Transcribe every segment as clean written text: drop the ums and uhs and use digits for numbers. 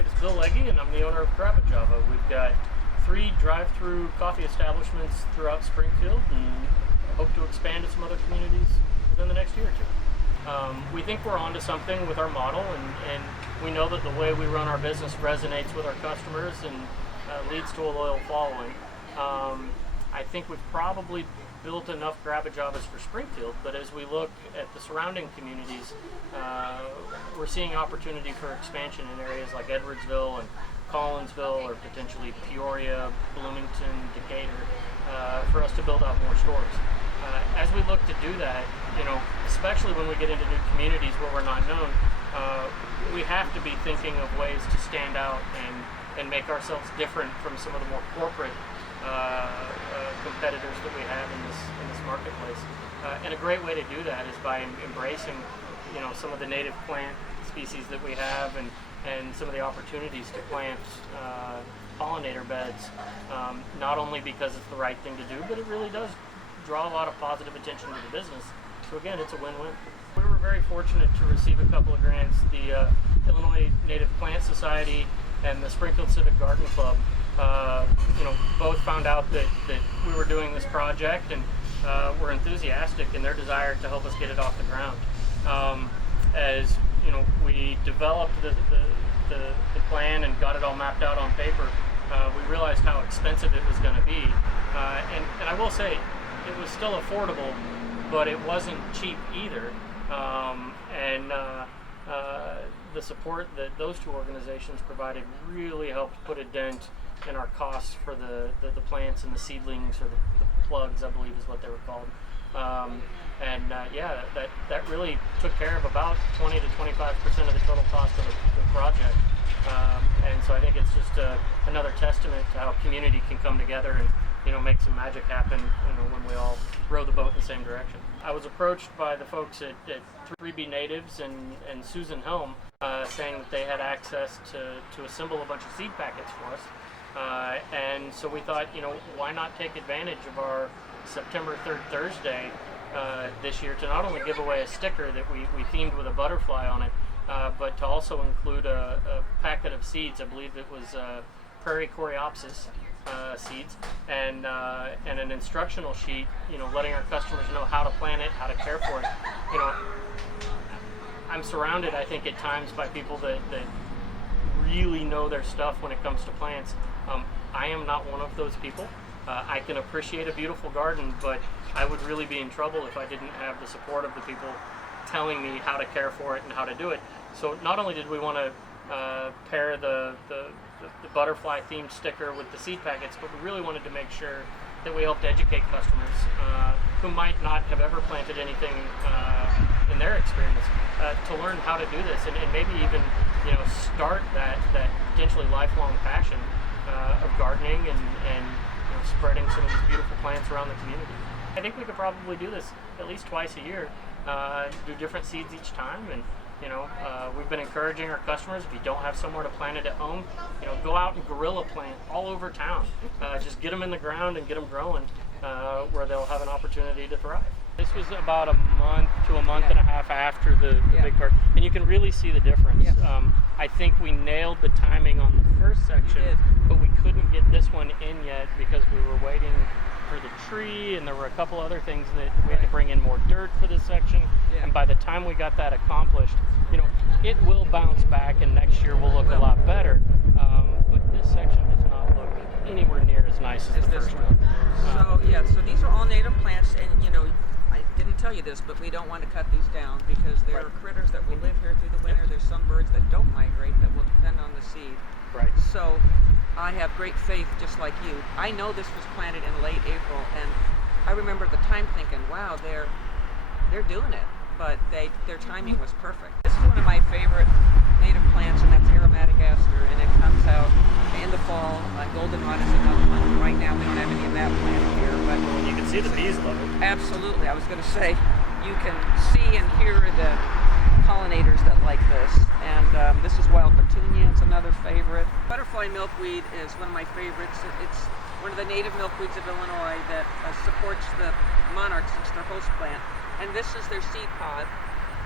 name is Bill Legge, and I'm the owner of Grab a Java. We've got 3 drive-through coffee establishments throughout Springfield, and hope to expand to some other communities within the next year or two. We think we're onto something with our model, and we know that the way we run our business resonates with our customers and leads to a loyal following. I think we've probably built enough Grab a Javas for Springfield, but as we look at the surrounding communities, we're seeing opportunity for expansion in areas like Edwardsville and Collinsville, or potentially Peoria, Bloomington, Decatur, for us to build out more stores. As we look to do that, especially when we get into new communities where we're not known, we have to be thinking of ways to stand out and make ourselves different from some of the more corporate competitors that we have in this marketplace. And a great way to do that is by embracing, some of the native plant species that we have, and some of the opportunities to plant pollinator beds, not only because it's the right thing to do, but it really does draw a lot of positive attention to the business. So again, it's a win-win. We were very fortunate to receive a couple of grants. The Illinois Native Plant Society and the Springfield Civic Garden Club both found out that we were doing this project, and were enthusiastic in their desire to help us get it off the ground. As we developed the plan and got it all mapped out on paper, we realized how expensive it was going to be. And I will say, it was still affordable, but it wasn't cheap either. The support that those two organizations provided really helped put a dent in our costs for the plants and the seedlings, or the plugs, I believe is what they were called. That really took care of about 20 to 25% of the total cost of the project. And so I think it's just another testament to how community can come together and make some magic happen when we all row the boat in the same direction. I was approached by the folks at 3B Natives and Susan Helm, saying that they had access to assemble a bunch of seed packets for us. And so we thought, why not take advantage of our September 3rd Thursday this year to not only give away a sticker that we themed with a butterfly on it, but to also include a packet of seeds. I believe it was Prairie Coreopsis seeds, and an instructional sheet, letting our customers know how to plant it, how to care for it. I'm surrounded, I think, at times by people that really know their stuff when it comes to plants. I am not one of those people. I can appreciate a beautiful garden, but I would really be in trouble if I didn't have the support of the people telling me how to care for it and how to do it. So not only did we want to pair the butterfly themed sticker with the seed packets, but we really wanted to make sure that we helped educate customers who might not have ever planted anything in their experience to learn how to do this, and maybe even start that potentially lifelong passion of gardening and spreading some of these beautiful plants around the community. I think we could probably do this at least twice a year, do different seeds each time, and we've been encouraging our customers, if you don't have somewhere to plant it at home, go out and guerrilla plant all over town. Just get them in the ground and get them growing where they'll have an opportunity to thrive. This was about a month to a month and a half after the big part, and you can really see the difference. I think we nailed the timing on the first section, but we couldn't get this one in yet because we were waiting for the tree, and there were a couple other things that we had to bring in more dirt for this section. And by the time we got that accomplished, it will bounce back, and next year will look a lot better. But this section does not look anywhere near as nice as the first one. So these are all native plants, and I didn't tell you this, but we don't want to cut these down because there are critters that will live here through the winter. There's some birds that don't migrate that will depend on the seed. Right. So I have great faith, just like you. I know this was planted in late April, and I remember at the time thinking, wow, they're doing it, but their timing was perfect. This is one of my favorite native plants, and that's aromatic aster, and it comes out in the fall. Goldenrod is another one. Right now we don't have any of that plant here, but you can see the bees love it. Absolutely. I was going to say, you can see and hear the pollinators that like this. And this is wild petunia. It's another favorite. Butterfly milkweed is one of my favorites. It's one of the native milkweeds of Illinois that supports the Monarchs. It's their host plant. And this is their seed pod.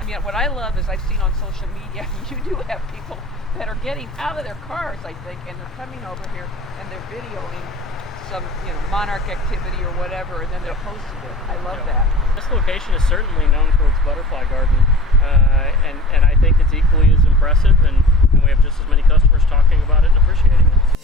I mean, what I love is I've seen on social media, you do have people that are getting out of their cars, I think, and they're coming over here and they're videoing some, Monarch activity or whatever, and then they're posting it. I love that. This location is certainly known for its butterfly garden, and I think it's equally as impressive, and we have just as many customers talking about it and appreciating it.